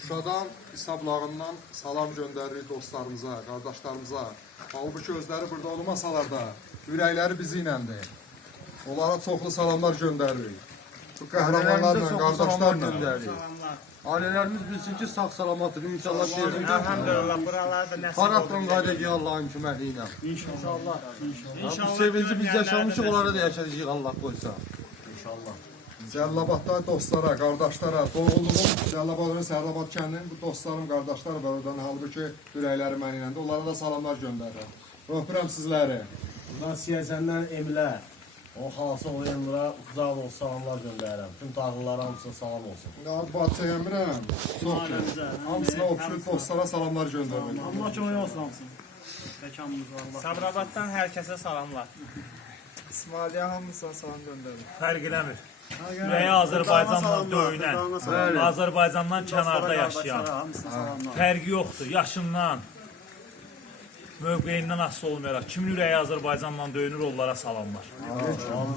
Şuşadan, İsablağından salam göndəririk dostlarımıza, qardaşlarımıza. Halbuki özləri burada olmasalar da, ürəkləri bizi iləndir. Onlara çoxlu salamlar göndəririk. Bu qəhrəmanlarla, qardaşlarla. Ailələrimiz bilsin ki, sağ salamatdır. İnşallah deyirəm. Elhamdülillah, buralarda nəsə Haratdan qaydacaq Allahın köməliyi ilə. İnşallah. Bu sevinci biz yaşamışıq, onlara da yaşayacaq Allah qoysa. Cəllabadda dostlara, qardaşlara, doğulduğum Cəllabadın Sərlabad kəndinin bu dostlarım, qardaşlar var oradan. Halbuki ürəkləri mən iləndir. Onlara da salamlar göndərirəm. Öpürəm sizləri. Bundan Siyəcəndən Emilə, o xalası o Emrə uzaq olsun, salamlar göndərirəm. Tüm dağlılara hamısına salam olsun. Batı Əmirəm, çox hamısına oxşuyub dostlara salamlar göndərirəm. Allah kömək olsun hamısın. Məkanımız var Allah. Sabirabaddan hər kəsə salamlar. İsmailiyə hamısına salam göndərir. Fərq eləmir. Ürəyi Azərbaycanla döyünən, Azərbaycandan kənarda yaşayan, fərqi yoxdur, yaşından, mövqeyindən asılı olmayaraq, kimin ürəyi Azərbaycanla döyünür, onlara salamlar.